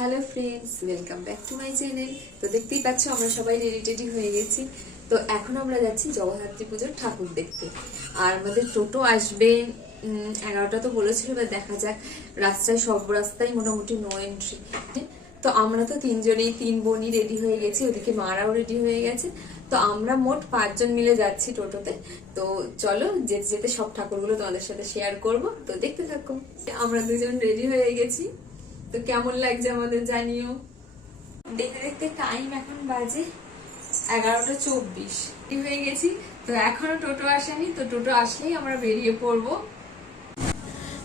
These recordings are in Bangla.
Hello friends, welcome back to my channel. তো দেখতেই পাচ্ছ আমরা সবাই রেডি হয়ে গেছি। তো এখন আমরা যাচ্ছি জগদ্ধাত্রী পুজোর ঠাকুর দেখতে। আর আমাদের টোটো আসবে 11টা তো বলেছিল, এবার দেখা যাক। রাস্তায় সব রাস্তায় মোটামুটি নো এন্ট্রি। তো আমরা তো তিন বোনই রেডি হয়ে গেছি, ওদিকে মারাও রেডি হয়ে গেছে। তো আমরা মোট 5 জন মিলে যাচ্ছি টোটোতে। তো চলো যেতে যেতে সব ঠাকুরগুলো তোমাদের সাথে শেয়ার করব, তো দেখতে থাকো। আমরা দুজন রেডি হয়ে গেছি, তো কেমন লাগছে আমাদের জানিও। দেখতে দেখতে টাইম এখন বাজে 11টা 24 হয়ে গেছি। তো এখনো টোটো আসেনি, তো টোটো আসলেই আমরা বেরিয়ে পড়বো।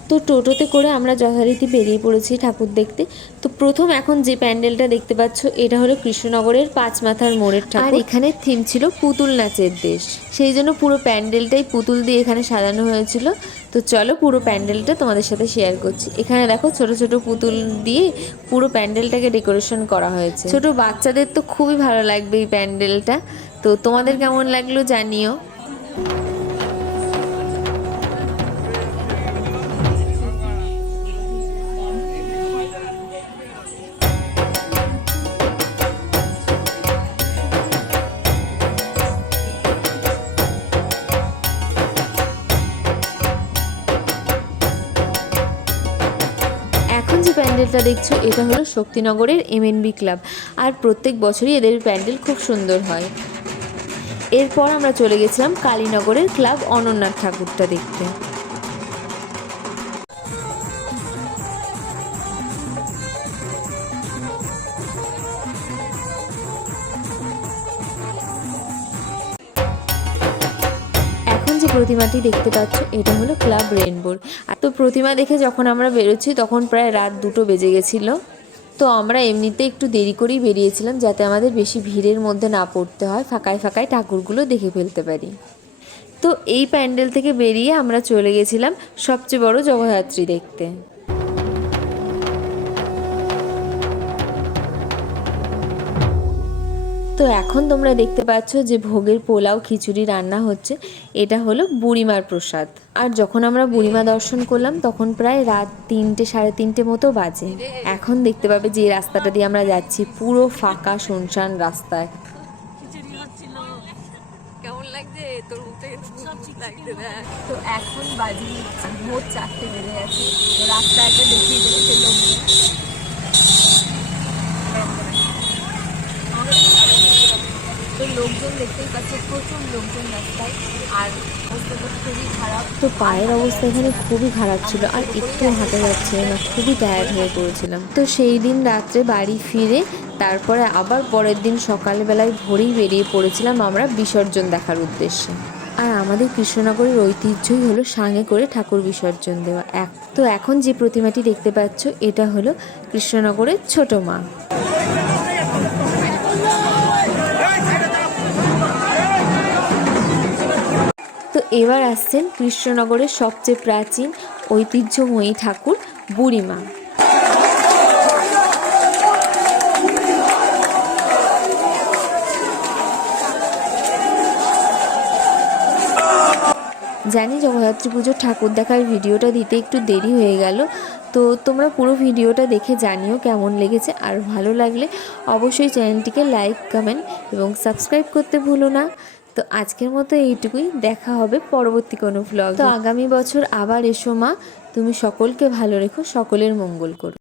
তো টোটোতে করে আমরা যথারীতি বেরিয়ে পড়েছি ঠাকুর দেখতে। তো প্রথম এখন যে প্যান্ডেলটা দেখতে পাচ্ছ, এটা হলো কৃষ্ণনগরের 5 মাথার মোড়ের ঠাকুর। আর এখানে থিম ছিল পুতুল নাচের দেশ, সেই জন্য পুরো প্যান্ডেলটাই পুতুল দিয়ে এখানে সাজানো হয়েছিল। তো চলো পুরো প্যান্ডেলটা তোমাদের সাথে শেয়ার করছি। এখানে দেখো ছোট ছোট পুতুল দিয়ে পুরো প্যান্ডেলটাকে ডেকোরেশন করা হয়েছে। ছোট বাচ্চাদের তো খুবই ভালো লাগবে এই প্যান্ডেলটা। তো তোমাদের কেমন লাগলো জানিও। এখন যে প্যান্ডেলটা দেখছো, এটা হলো শক্তিনগরের MNB ক্লাব। আর প্রত্যেক বছরই এদের প্যান্ডেল খুব সুন্দর হয়। এরপর আমরা চলে গেছিলাম কালীনগরের ক্লাব অনন্যার ঠাকুরটা দেখতে। এখন যে প্রতিমাটি দেখতে পাচ্ছ, এটা হলো ক্লাব রেইনবোর। আর তো প্রতিমা দেখে যখন আমরা বেরোচ্ছি তখন প্রায় রাত 2টো বেজে গেছিলো। তো আমরা এমনিতে একটু দেরি করেই বেরিয়েছিলাম, যাতে আমাদের বেশি ভিড়ের মধ্যে না পড়তে হয়, ফাঁকায় ফাঁকায় ঠাকুরগুলো দেখে ফেলতে পারি। তো এই প্যান্ডেল থেকে বেরিয়ে আমরা চলে গেছিলাম সবচেয়ে বড় জগদ্ধাত্রী দেখতে। তো এখন তোমরা দেখতে পাচ্ছ যে ভোগের পোলাও খিচুড়ি রান্না হচ্ছে। এটা হলো বুড়িমার প্রসাদ। আর যখন আমরা বুড়িমা দর্শন করলাম তখন প্রায় রাত 3টে সাড়ে 3টে মতো বাজে। এখন দেখতে পাবে যে রাস্তাটা দিয়ে আমরা যাচ্ছি পুরো ফাঁকা শুনশান রাস্তায়। কেমন লাগছে তোর মুখ থেকে? লাগছে দেখ। তো এখন বাজে ভোর 4টে বেজে গেছে। তো রাস্তা একটা দেখিয়ে দিয়েছে লোকজন। তো লোকজন দেখতেই পাচ্ছে, প্রচুর লোকজন রাস্তায়। আর অবস্থা তো খুবই খারাপ। তো পায়ের অবস্থা এখানে খুবই খারাপ ছিল, আর একটু হাঁটা যাচ্ছিল না, খুবই টায়ার্ড হয়ে পড়েছিলাম। তো সেই দিন রাত্রে বাড়ি ফিরে তারপরে আবার পরের দিন সকালবেলায় ভোরেই বেরিয়ে পড়েছিলাম আমরা বিসর্জন দেখার উদ্দেশ্যে। আর আমাদের কৃষ্ণনগরের ঐতিহ্যই হলো সাঙে করে ঠাকুর বিসর্জন দেওয়া। তো এখন যে প্রতিমাটি দেখতে পাচ্ছ, এটা হলো কৃষ্ণনগরের ছোট মা। তো এবার আসছেন কৃষ্ণনগরের সবচেয়ে প্রাচীন ঐতিহ্যময়ী ঠাকুর বুড়িমা। জানি জগদ্ধাত্রী পুজোর ঠাকুর দেখার ভিডিওটা দিতে একটু দেরি হয়ে গেল। তো তোমরা পুরো ভিডিওটা দেখে জানিও কেমন লেগেছে। আর ভালো লাগলে অবশ্যই চ্যানেলটিকে লাইক, কমেন্ট এবং সাবস্ক্রাইব করতে ভুলো না। তো আজকের মতো এইটুকুই, দেখা হবে পরবর্তী কোনো ভ্লগ। তো আগামী বছর আবার এসো মা, তুমি সকলকে ভালো রেখো, সকলের মঙ্গল করো।